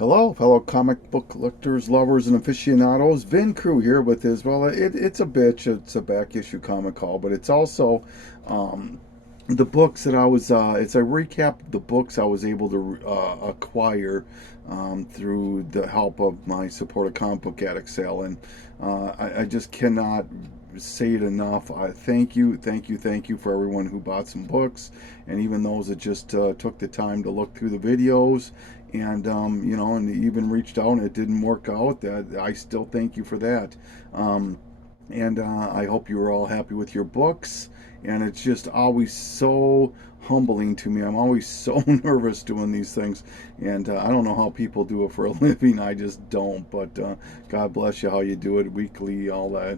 Hello, fellow comic book collectors, lovers, and aficionados. Vin Crew here with his, well, it's a bitch. It's a back issue comic haul, but it's also um, the books that it's a recap of the books I was able to acquire through the help of my Support a Comic Book Addict sale. And I just cannot say it enough. Thank you for everyone who bought some books, and even those that just took the time to look through the videos and and even reached out and it didn't work out. That I still thank you for that. And I hope you were all happy with your books. And it's just always so humbling to me. I'm always so nervous doing these things, and I don't know how people do it for a living. I just don't. But God bless you how you do it weekly, all that.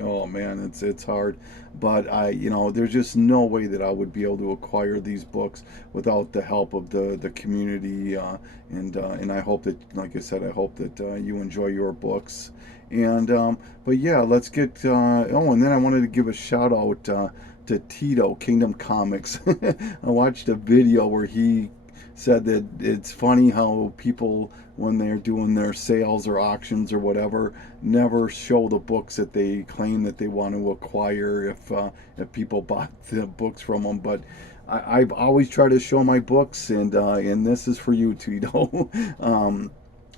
Oh man, it's hard. But there's just no way that I would be able to acquire these books without the help of the community. And I hope that, like I said, I hope that you enjoy your books. And but yeah, let's get. And then I wanted to give a shout out to Tito Kingdom Comics. I watched a video where he said that it's funny how people, when they're doing their sales or auctions or whatever, never show the books that they claim that they want to acquire if people bought the books from them. But I've always tried to show my books, and this is for you, Tito.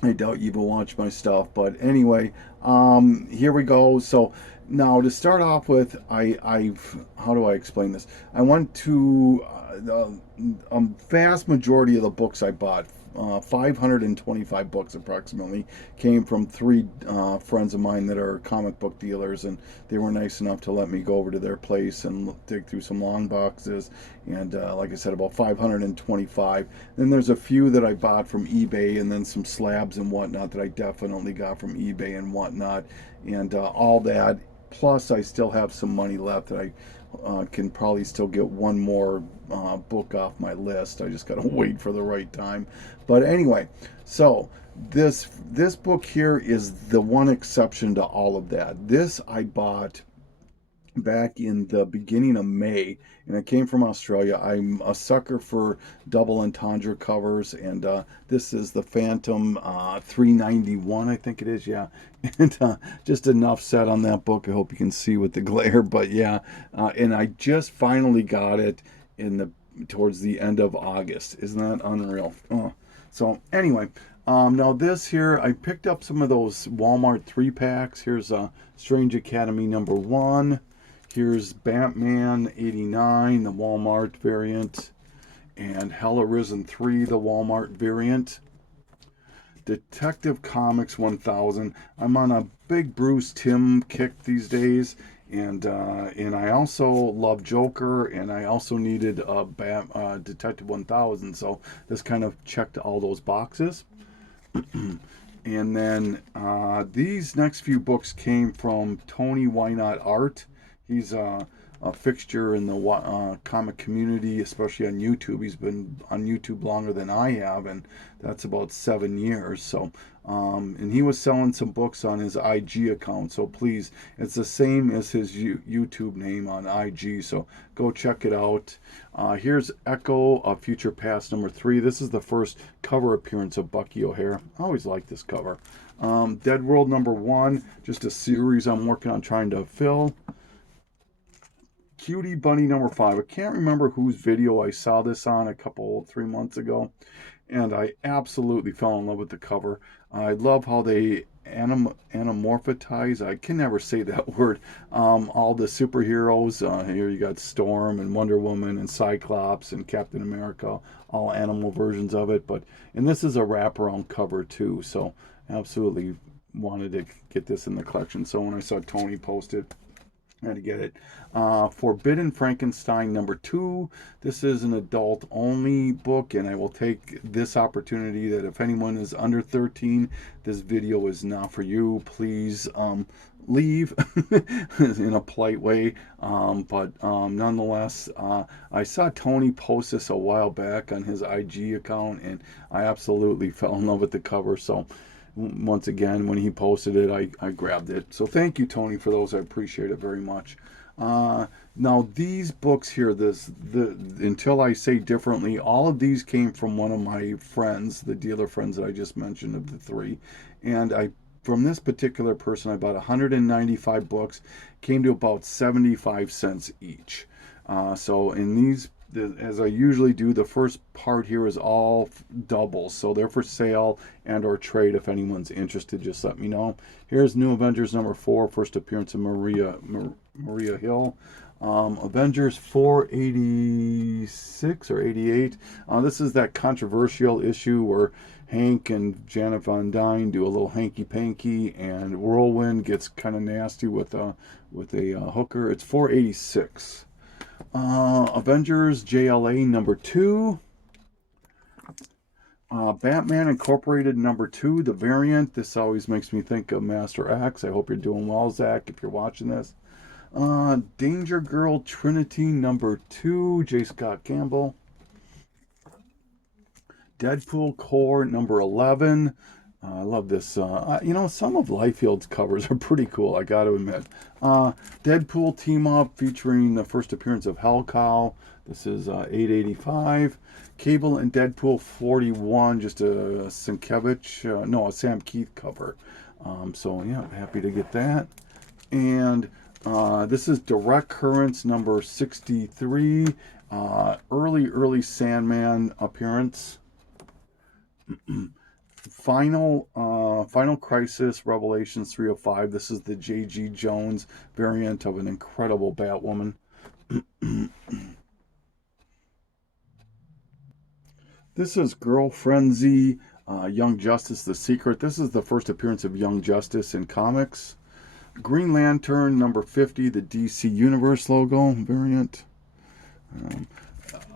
I doubt you will watch my stuff, but anyway, here we go. So now to start off with, I've how do I explain this? I went to a vast majority of the books I bought. 525 books approximately came from three friends of mine that are comic book dealers, and they were nice enough to let me go over to their place and dig through some long boxes. And like I said, about 525. Then there's a few that I bought from eBay, and then some slabs and whatnot that I definitely got from eBay and whatnot, and all that. Plus, I still have some money left that I can probably still get one more book off my list. I just got to wait for the right time. But anyway, so this book here is the one exception to all of that. This I bought back in the beginning of May, and it came from Australia. I'm a sucker for double entendre covers, and this is the Phantom 391, I think it is, yeah. And just enough said on that book. I hope you can see with the glare, but yeah. And I just finally got it in the towards the end of August. Isn't that unreal? Oh. So anyway, now this here, I picked up some of those Walmart 3-packs. Here's Strange Academy #1. Here's Batman 89, the Walmart variant, and Hell Arisen 3, the Walmart variant. Detective Comics 1000. I'm on a big Bruce Timm kick these days, and I also love Joker, and I also needed a Detective 1000, so this kind of checked all those boxes. And then these next few books came from Tony Why Not Art. He's a fixture in the comic community, especially on YouTube. He's been on YouTube longer than I have, and that's about 7 years. So, and he was selling some books on his IG account. So please, it's the same as his YouTube name on IG. So go check it out. Here's Echo of Future Past #3. This is the first cover appearance of Bucky O'Hare. I always like this cover. Dead World #1, just a series I'm working on trying to fill. Cutie Bunny #5. I can't remember whose video I saw this on 3 months ago, and I absolutely fell in love with the cover. I love how they anamorphize. I can never say that word. All the superheroes. Here you got Storm and Wonder Woman and Cyclops and Captain America, all animal versions of it. And this is a wraparound cover too, so absolutely wanted to get this in the collection. So when I saw Tony post it, I had to get it. Forbidden Frankenstein #2. This is an adult only book, and I will take this opportunity that if anyone is under 13, this video is not for you. Please leave in a polite way. But nonetheless, I saw Tony post this a while back on his IG account, and I absolutely fell in love with the cover. So once again, when he posted it, I grabbed it. So thank you, Tony, for those. I appreciate it very much. Now these books here, until I say differently, all of these came from one of my friends, the dealer friends that I just mentioned of the three, and I from this particular person I bought 195 books, came to about 75 cents each. So in these, as I usually do, the first part here is all doubles, so they're for sale and or trade. If anyone's interested, just let me know. Here's New Avengers number 4, first appearance of Maria Hill. Avengers 486 or 88. This is that controversial issue where Hank and Janet Von Dyne do a little hanky-panky, and Whirlwind gets kind of nasty with a hooker. It's 486. Avengers JLA number 2. Batman Incorporated number 2, the variant. This always makes me think of Master X. I hope you're doing well, Zach, if you're watching this. Danger Girl Trinity number 2, J. Scott Campbell. Deadpool Core number 11. I love this. You know, some of Liefeld's covers are pretty cool, I got to admit. Deadpool Team Up featuring the first appearance of Hellcow. This is 885. Cable and Deadpool 41, just a Sienkiewicz, a Sam Keith cover. So yeah, happy to get that. And this is Direct Currents number 63. Early Sandman appearance. Final Crisis Revelations 305. This is the J.G. Jones variant of an incredible Batwoman. This is Girl Frenzy, Young Justice, The Secret. This is the first appearance of Young Justice in comics. Green Lantern number 50, the DC Universe logo variant.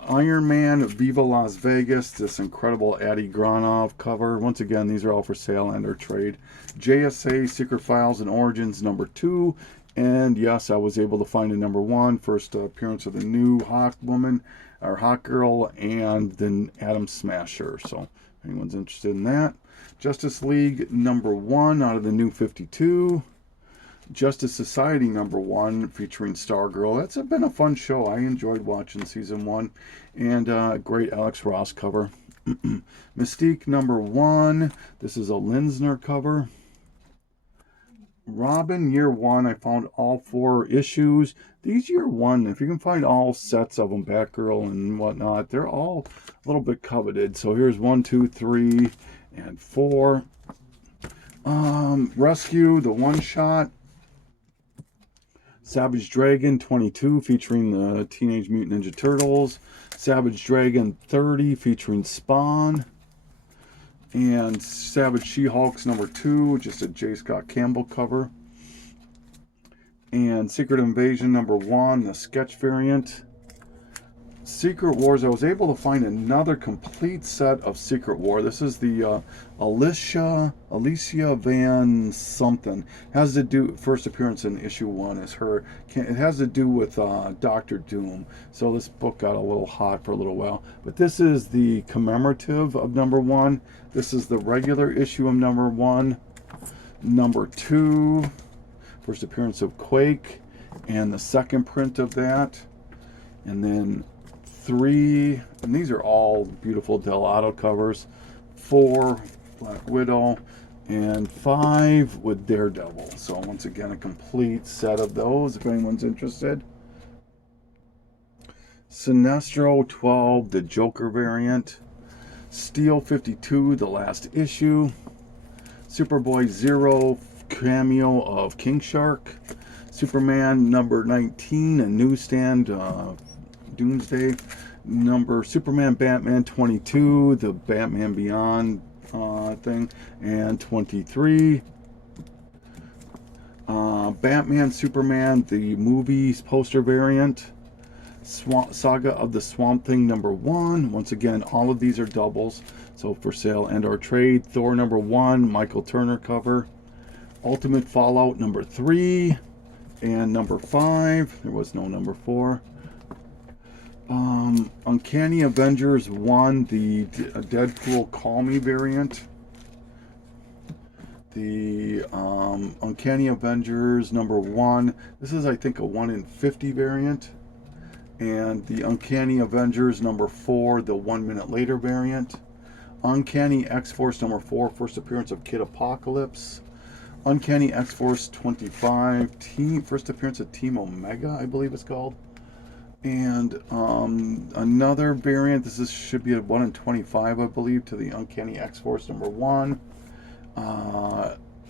Iron Man Viva Las Vegas, this incredible Adi Granov cover. Once again, these are all for sale and or trade. JSA Secret Files and Origins number 2. And yes, I was able to find a number 1, first appearance of the new Hawk Woman, or Hawk Girl, and then Atom Smasher. So if anyone's interested in that. Justice League number 1 out of the new 52. Justice Society number 1 featuring Stargirl. That's been a fun show. I enjoyed watching season 1. And great Alex Ross cover. Mystique number 1. This is a Linsner cover. Robin year 1. I found all 4 issues. These year 1, if you can find all sets of them, Batgirl and whatnot, they're all a little bit coveted. So here's 1, 2, 3, and 4. Rescue, the one shot. Savage Dragon 22 featuring the Teenage Mutant Ninja Turtles. Savage Dragon 30 featuring Spawn. And Savage She-Hulk's number 2, just a J. Scott Campbell cover. And Secret Invasion number 1, the sketch variant. Secret Wars, I was able to find another complete set of Secret War. This is the Alicia Van something. Has to do, first appearance in issue 1 is her. It has to do with Doctor Doom. So this book got a little hot for a little while. But this is the commemorative of number 1. This is the regular issue of number 1. Number 2, first appearance of Quake, and the second print of that. And then 3, and these are all beautiful Dell'Otto covers. 4, Black Widow, and 5 with Daredevil. So once again, a complete set of those if anyone's interested. Sinestro 12, the Joker variant. Steel 52, the last issue. Superboy 0, cameo of King Shark. Superman number 19, a newsstand Doomsday. Superman Batman 22, the Batman Beyond thing, and 23. Batman Superman, the movies poster variant. Saga of the Swamp Thing number 1. Once again, all of these are doubles, so for sale and or trade. Thor number 1, Michael Turner cover. Ultimate Fallout number 3 and number 5. There was no number 4. Uncanny Avengers 1, the Deadpool Call Me variant. The Uncanny Avengers #1. This is, I think, a 1 in 50 variant. And the Uncanny Avengers #4, the 1 minute later variant. Uncanny X-Force #4, first appearance of Kid Apocalypse. Uncanny X-Force 25, first appearance of Team Omega, I believe it's called. And another variant, should be a 1 in 25, I believe, to the Uncanny X-Force #1.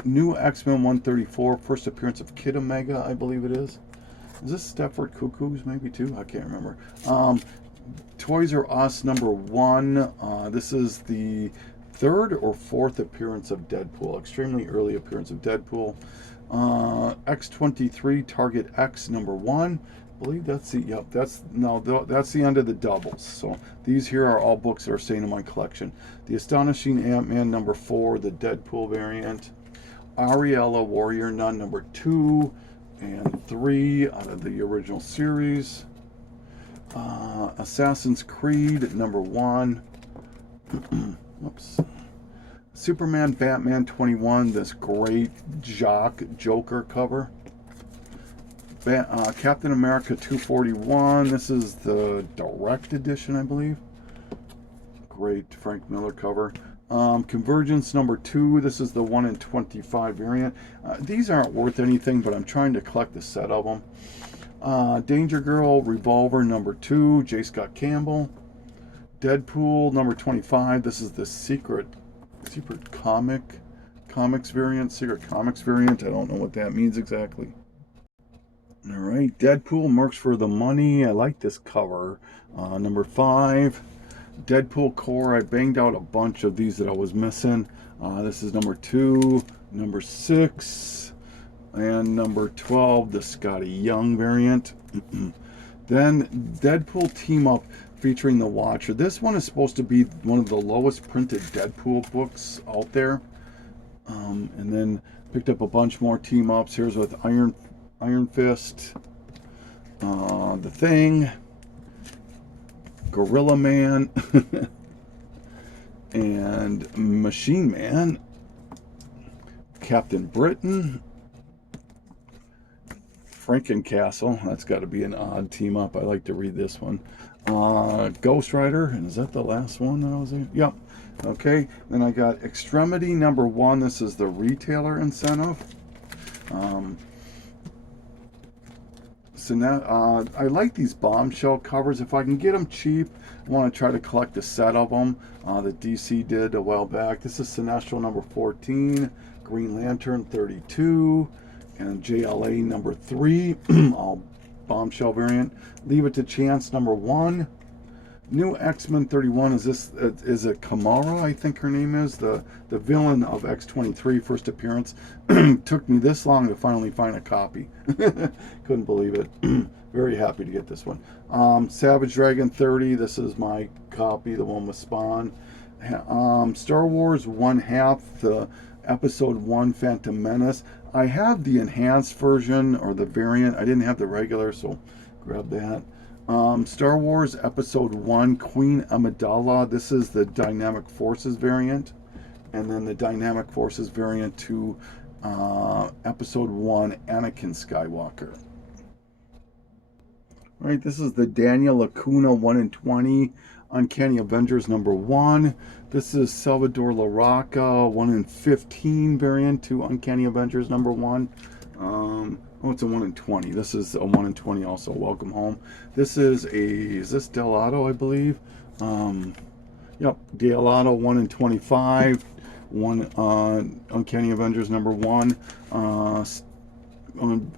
New X-Men 134, first appearance of Kid Omega, I believe it is. Is this Stepford Cuckoos, maybe too? I can't remember. Toys R Us #1. This is the 3rd or 4th appearance of Deadpool. Extremely early appearance of Deadpool. X-23 Target X #1. I believe that's the, yep, that's the end of the doubles. So these here are all books that are staying in my collection. The Astonishing Ant-Man #4, the Deadpool variant. Ariella Warrior Nun #2 and 3 out of the original series. Assassin's Creed #1. Oops. Superman Batman 21, this great Joker cover. Captain America 241, this is the direct edition, I believe. Great Frank Miller cover. Convergence #2, this is the 1 in 25 variant. These aren't worth anything, but I'm trying to collect a set of them. Danger Girl Revolver #2, J. Scott Campbell. Deadpool #25, this is the secret comics variant, secret comics variant. I don't know what that means exactly. All right, Deadpool Mercs for the Money. I like this cover. #5. Deadpool Core. I banged out a bunch of these that I was missing. This is #2, #6, and #12, the Scotty Young variant. Then Deadpool Team Up featuring the Watcher. This one is supposed to be one of the lowest printed Deadpool books out there. And then picked up a bunch more team ups. Here's with Iron Fist, The Thing, Gorilla Man, and Machine Man, Captain Britain, Frankencastle. That's got to be an odd team up. I like to read this one. Ghost Rider, and is that the last one that I was in? Yep. Okay, then I got Extremity #1. This is the retailer incentive. So now I like these bombshell covers. If I can get them cheap, I want to try to collect a set of them that DC did a while back. This is Sinestro #14, Green Lantern 32, and JLA #3, all bombshell variant. Leave It to Chance #1. New X-Men 31, is it Kamara, I think her name is, the villain of X-23, first appearance. Took me this long to finally find a copy. Couldn't believe it. Very happy to get this one. Savage Dragon 30, this is my copy, the one with Spawn. Star Wars 1/2, the Episode 1 Phantom Menace. I have the enhanced version, or the variant. I didn't have the regular, so grab that. Star Wars Episode 1 Queen Amidala. This is the Dynamic Forces variant. And then the Dynamic Forces variant to Episode 1 Anakin Skywalker. All right, this is the Daniel Lacuna 1 in 20 Uncanny Avengers #1. This is Salvador Larroca 1 in 15 variant to Uncanny Avengers #1. Oh, it's a 1 in 20. This is a 1 in 20 also. Welcome Home. This is this Delato, I believe? Yep, Delato 1 in 25. Uncanny Avengers #1.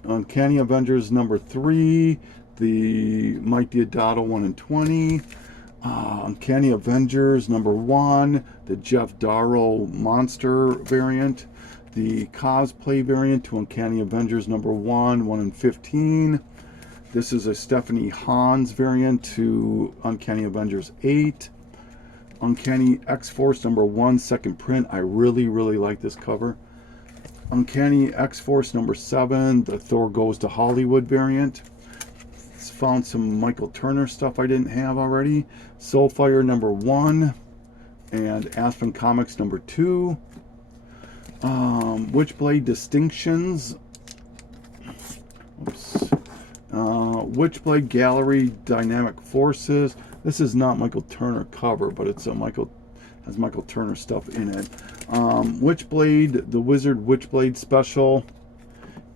Uncanny Avengers #3. The Mike Diodato 1 in 20. Uncanny Avengers #1. The Jeff Darrow Monster variant. The cosplay variant to Uncanny Avengers #1, 1 in 15. This is a Stephanie Hans variant to Uncanny Avengers 8. Uncanny X-Force #1, second print. I really, really like this cover. Uncanny X-Force #7, the Thor Goes to Hollywood variant. Found some Michael Turner stuff I didn't have already. Soulfire #1 and Aspen Comics #2. Witchblade Distinctions. Oops. Witchblade Gallery Dynamic Forces. This is not Michael Turner cover, but it's a has Michael Turner stuff in it. Witchblade, the Wizard Witchblade special,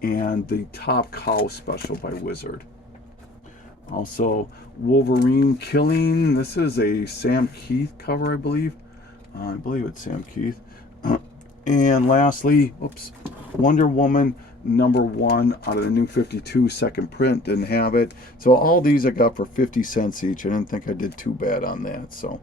and the Top Cow special by Wizard. Also, Wolverine Killing. This is a Sam Keith cover, I believe. I believe it's Sam Keith. And lastly, oops, Wonder Woman #1 out of the New 52 second print. Didn't have it. So all these I got for 50 cents each. I didn't think I did too bad on that. So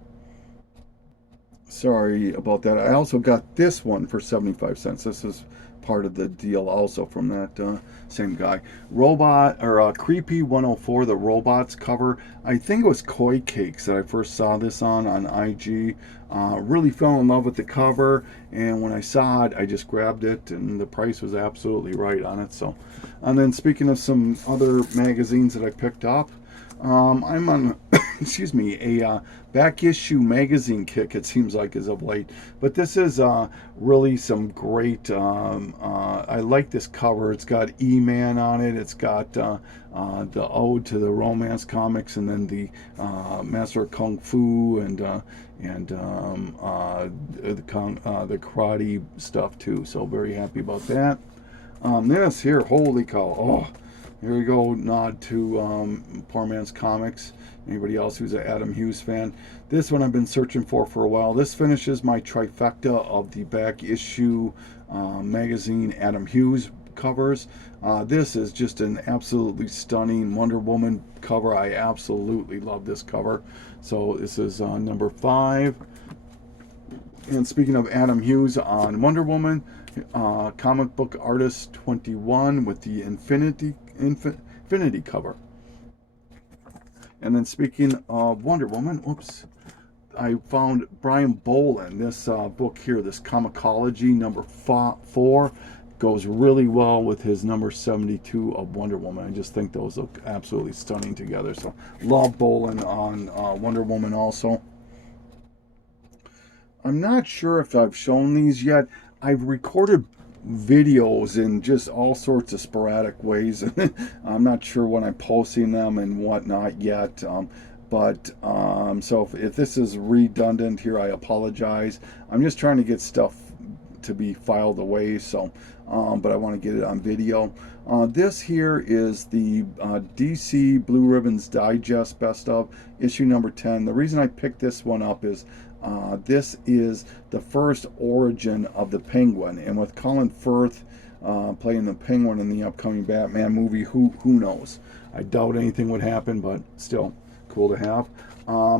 sorry about that. I also got this one for 75 cents. This is part of the deal also from that same guy. Robot, or Creepy 104, the Robots cover. I think it was Koi Cakes that I first saw this on IG. Really fell in love with the cover, and when I saw it, I just grabbed it, and the price was absolutely right on it. So, and then speaking of some other magazines that I picked up, I'm on, excuse me, a back issue magazine kick, it seems like, as of late. But this is really some great, I like this cover. It's got E-Man on it. It's got the ode to the romance comics, and then the Master of Kung Fu, and the karate stuff too. So very happy about that. This here, holy cow. Oh, here we go, nod to Poor Man's Comics. Anybody else who's an Adam Hughes fan. This one I've been searching for a while. This finishes my trifecta of the back issue magazine Adam Hughes covers. This is just an absolutely stunning Wonder Woman cover. I absolutely love this cover. So this is #5. And speaking of Adam Hughes on Wonder Woman, comic book artist 21 with the Infinity cover. And then speaking of Wonder Woman, oops, I found Brian Bolland. This book here, this Comicology #4, goes really well with his #72 of Wonder Woman. I just think those look absolutely stunning together. So love Bolland on Wonder Woman also. I'm not sure if I've shown these yet. I've recorded videos in just all sorts of sporadic ways. I'm not sure when I'm posting them and whatnot yet. So if this is redundant here, I apologize. I'm just trying to get stuff to be filed away. So, but I want to get it on video. This here is the DC Blue Ribbons Digest Best of issue #10. The reason I picked this one up is this is the first origin of the Penguin, and with Colin Firth playing the Penguin in the upcoming Batman movie, who knows? I doubt anything would happen, but still cool to have.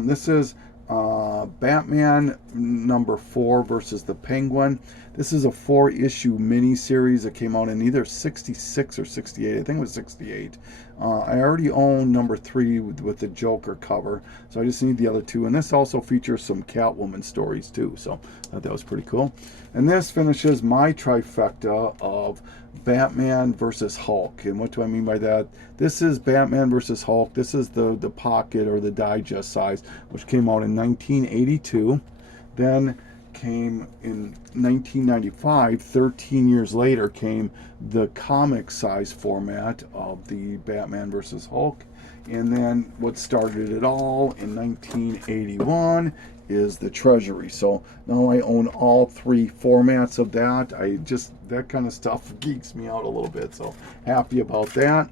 This is Batman #4 versus the Penguin. This is a 4-issue miniseries that came out in either 66 or 68. I think it was 68. I already own #3 with the Joker cover, so I just need the other two. And this also features some Catwoman stories too, so I thought that was pretty cool. And this finishes my trifecta of Batman versus Hulk. And what do I mean by that? This is Batman versus Hulk. This is the pocket or the digest size, which came out in 1982. Then came in 1995, 13 years later, came the comic size format of the Batman versus Hulk. And then what started it all in 1981 is the Treasury. So now I own all 3 formats of that. That kind of stuff geeks me out a little bit, so happy about that.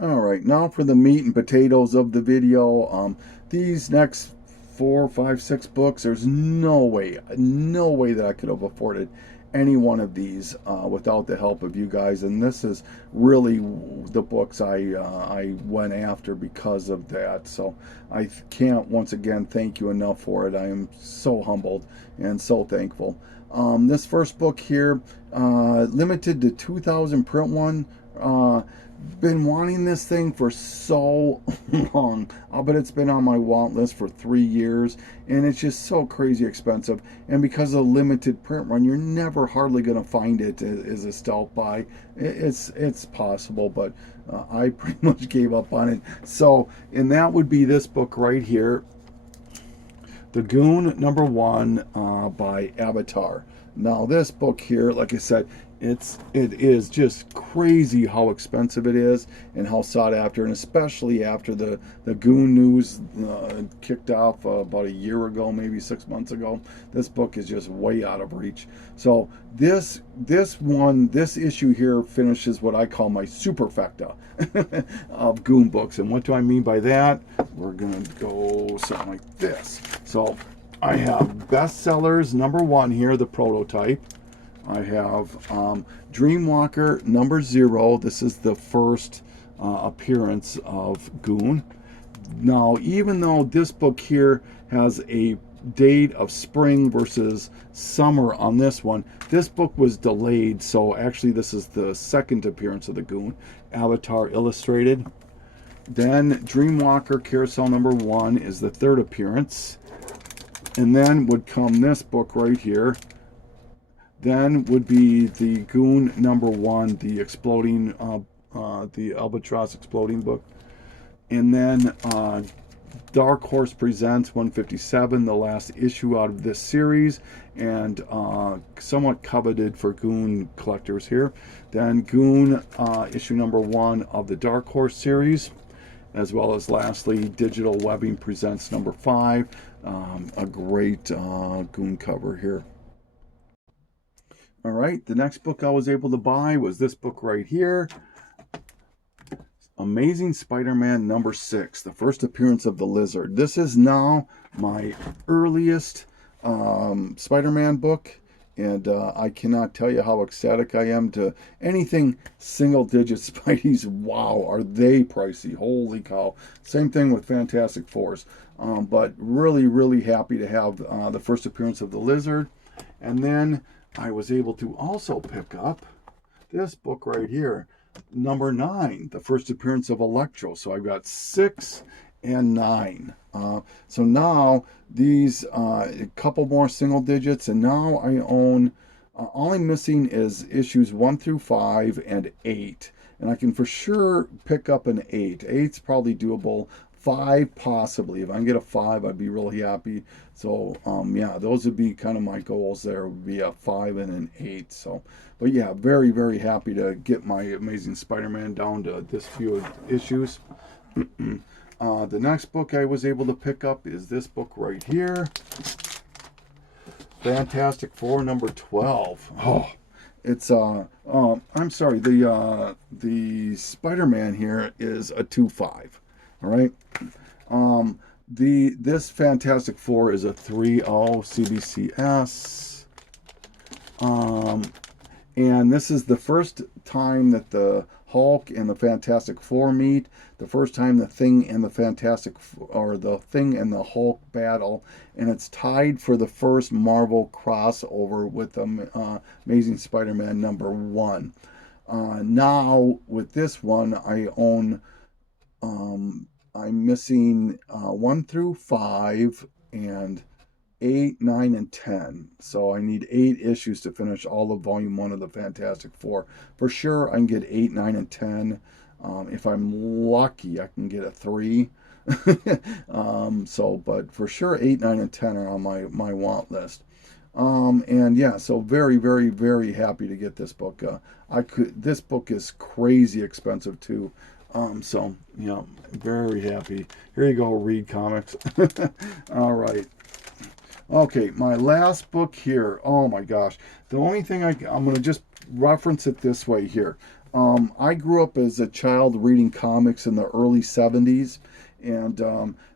All right, now for the meat and potatoes of the video. These next 4, 5, 6 books, there's no way that I could have afforded any one of these without the help of you guys. And this is really the books I went after because of that. So I can't once again thank you enough for it. I am so humbled and so thankful. This first book here, limited to 2,000 print one. Been wanting this thing for so long, but it's been on my want list for 3 years, and it's just so crazy expensive. And because of limited print run, you're never hardly going to find it as a stealth buy. It's possible, but I pretty much gave up on it. So, and that would be this book right here, The Goon #1 by Avatar. Now this book here, like I said, it is just crazy how expensive it is and how sought after, and especially after the Goon news kicked off about a year ago, maybe 6 months ago. This book is just way out of reach. So this issue here finishes what I call my superfecta of Goon books. And what do I mean by that? We're gonna go something like this. So I have bestsellers #1 here, the prototype. I have Dreamwalker #0. This is the first appearance of Goon. Now, even though this book here has a date of spring versus summer on this one, this book was delayed, so actually this is the second appearance of the Goon. Avatar Illustrated. Then Dreamwalker Carousel #1 is the third appearance. And then would come this book right here. Then would be the Goon #1, the exploding, the albatross exploding book. And then Dark Horse Presents 157, the last issue out of this series, and somewhat coveted for Goon collectors here. Then Goon issue #1 of the Dark Horse series, as well as lastly Digital Webbing Presents #5, a great Goon cover here. All right, the next book I was able to buy was this book right here, Amazing Spider-Man #6, the first appearance of the Lizard. This is now my earliest Spider-Man book, and I cannot tell you how ecstatic I am to anything single-digit Spideys. Wow, are they pricey? Holy cow. Same thing with Fantastic Fours. But really, really happy to have the first appearance of the Lizard. And then I was able to also pick up this book right here, #9, the first appearance of Electro. So I've got 6 and 9. So now these a couple more single digits, and now I own, all I'm missing is issues 1 through 5 and 8. And I can for sure pick up an 8. 8's probably doable. 5 possibly. If I can get a 5, I'd be really happy. So yeah, those would be kind of my goals. There would be a 5 and an 8. So, but yeah, very, very happy to get my Amazing Spider-Man down to this few issues. The next book I was able to pick up is this book right here, Fantastic Four #12. Oh, it's I'm sorry, the Spider-Man here is a 2.5. All right. This Fantastic Four is a 3.0 CBCS. And this is the first time that the Hulk and the Fantastic Four meet. The first time the Thing and the the Thing and the Hulk battle, and it's tied for the first Marvel crossover with Amazing Spider-Man #1. Now with this one, I own. I'm missing 1 through 5 and 8, 9, and 10. So I need 8 issues to finish all of Volume 1 of the Fantastic Four. For sure, I can get 8, 9, and 10. If I'm lucky, I can get a 3. But for sure, 8, 9, and 10 are on my want list. And yeah, so very, very, very happy to get this book. This book is crazy expensive too. So, yeah, very happy. Here you go, read comics. All right. Okay, my last book here. Oh my gosh. The only thing I'm going to just reference it this way here. I grew up as a child reading comics in the early 70s, and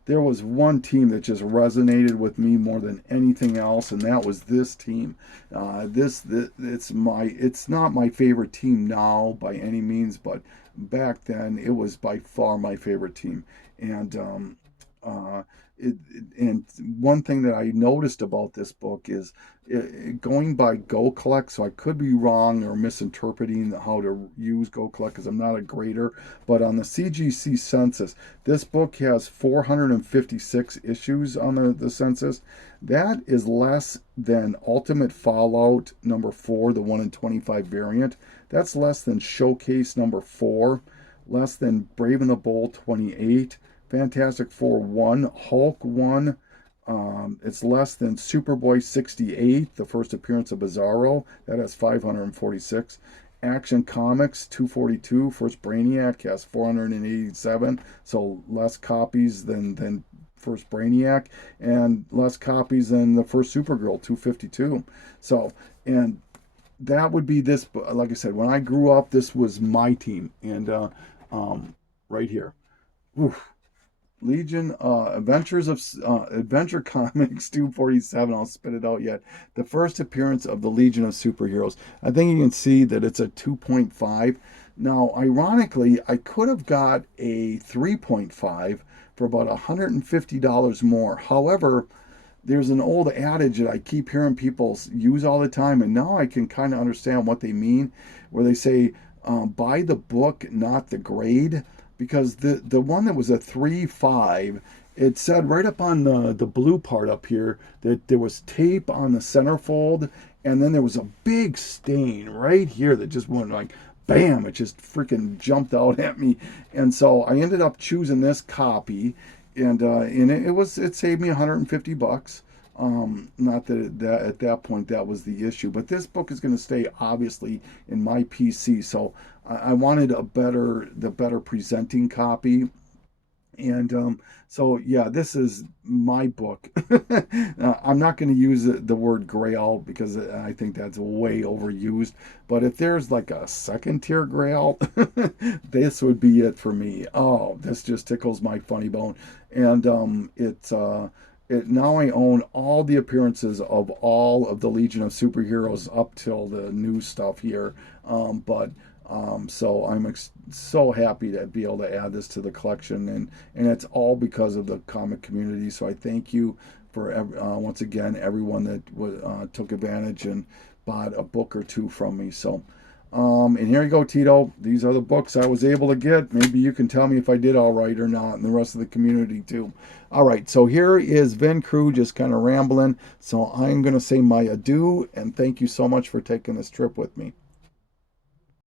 there was one team that just resonated with me more than anything else, and that was this team. It's not my favorite team now by any means, but back then it was by far my favorite team. And and one thing that I noticed about this book is going by Go Collect, so I could be wrong or misinterpreting how to use Go Collect because I'm not a grader, but on the CGC census, this book has 456 issues on the census. That is less than Ultimate Fallout #4, the 1 in 25 variant. That's less than Showcase #4, less than Brave and the Bold 28, Fantastic Four 1, Hulk 1, It's less than Superboy 68, the first appearance of Bizarro. That has 546. Action Comics 242, first Brainiac has 487, so less copies than first Brainiac, and less copies than the first Supergirl 252. So, and that would be this. Like I said, when I grew up, this was my team, and right here. Oof. Legion, Adventure Comics 247. I'll spit it out yet. The first appearance of the Legion of Superheroes. I think you can see that it's a 2.5. Now, ironically, I could have got a 3.5 for about $150 more. However, there's an old adage that I keep hearing people use all the time, and now I can kind of understand what they mean, where they say, buy the book, not the grade. Because the one that was a 3.5, it said right up on the blue part up here that there was tape on the centerfold, and then there was a big stain right here that just went like bam, it just freaking jumped out at me. And so I ended up choosing this copy, and it saved me $150. Not that at that point that was the issue, but this book is going to stay obviously in my PC. So I wanted the better presenting copy. And so, yeah, this is my book. I'm not going to use the word grail because I think that's way overused. But if there's like a second tier grail, this would be it for me. Oh, this just tickles my funny bone. And now I own all the appearances of all of the Legion of Superheroes up till the new stuff here. So I'm so happy to be able to add this to the collection, and it's all because of the comic community. So I thank you for once again everyone that took advantage and bought a book or two from me. So, and here you go, Tito. These are the books I was able to get. Maybe you can tell me if I did all right or not, and the rest of the community too. All right, so here is Vin Crew just kind of rambling. So I'm going to say my adieu, and thank you so much for taking this trip with me.